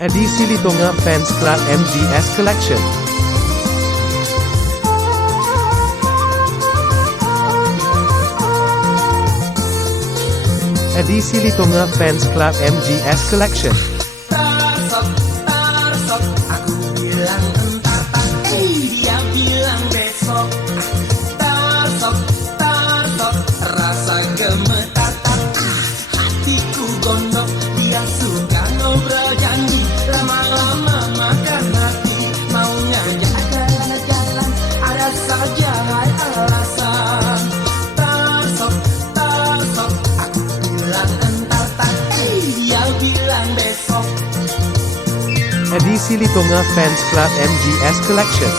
Edisi Litonga Fans Club MGS Collection. Edisi Litonga Fans Club MGS Collection. Tarsok, aku bilang entar tak, dia bilang besok. Tarsok, rasa gemetar tak, hatiku gondok, dia suka ngobrol janji, lama-lama makan hati, maunya jalan-jalan, ada saja alasan. Tarsok, aku bilang entar tak, dia bilang besok. Edisi Litonga Fans Club MGS Collection.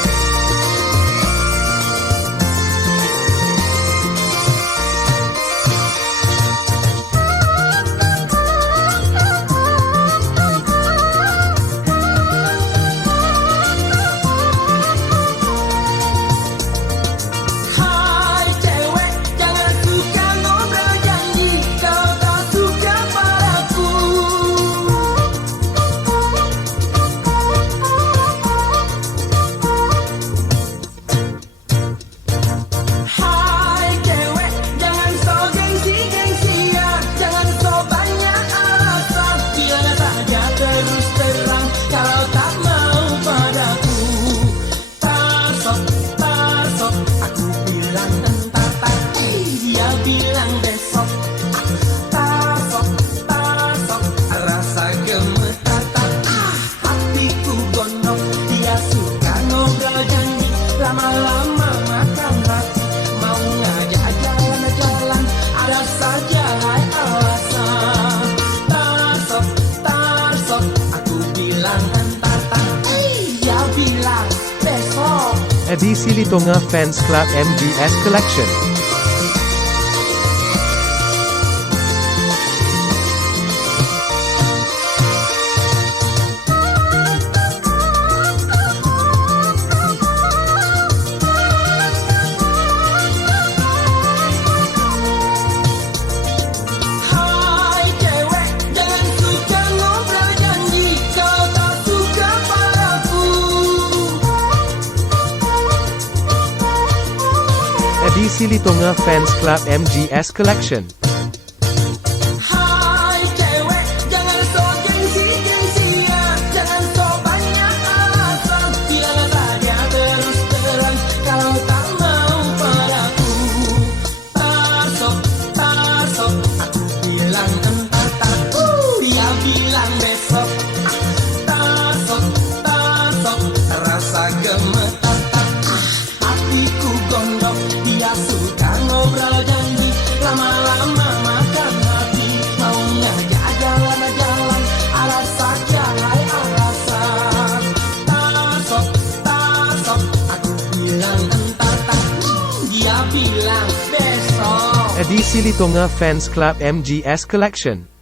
Hai cewek, jangan suka ngobrol janji, kau tak suka padaku. Hai cewek, jangan so gengsi-gengsian, jangan so banyak alasan, bilang saja terus terang kalau tak mau padaku. Tarsok, aku bilang entar tak, dia bilang besok. Tarsok, rasa gemetar tak, hatiku gondok, dia suka ngobrol janji, lama-lama makan hati, mau ngajak jalan-jalan, ada saja alasan. Tarsok, aku bilang entar tak, dia bilang besok. Edisi Litonga Fans Club MGS Collection. Hai cewek, jangan suka ngobrol janji, kau tak suka padaku. Edisi Litonga Fans Club MGS Collection. Hai cewek, jangan so gengsi-gengsian, jangan so banyak alasan, bilang saja terus terang kalau tak mau padaku. Tarsok, aku bilang entar tak, dia bilang besok. Tarsok, rasa gemetar tak, hatiku gondok, dia suka ngobrol janji, lama-lama makan hati, maunya jalan-jalan, ada saja alasan. Tarsok, aku bilang entar tak, dia bilang besok. Edisi Litonga Fans Club MGS Collection.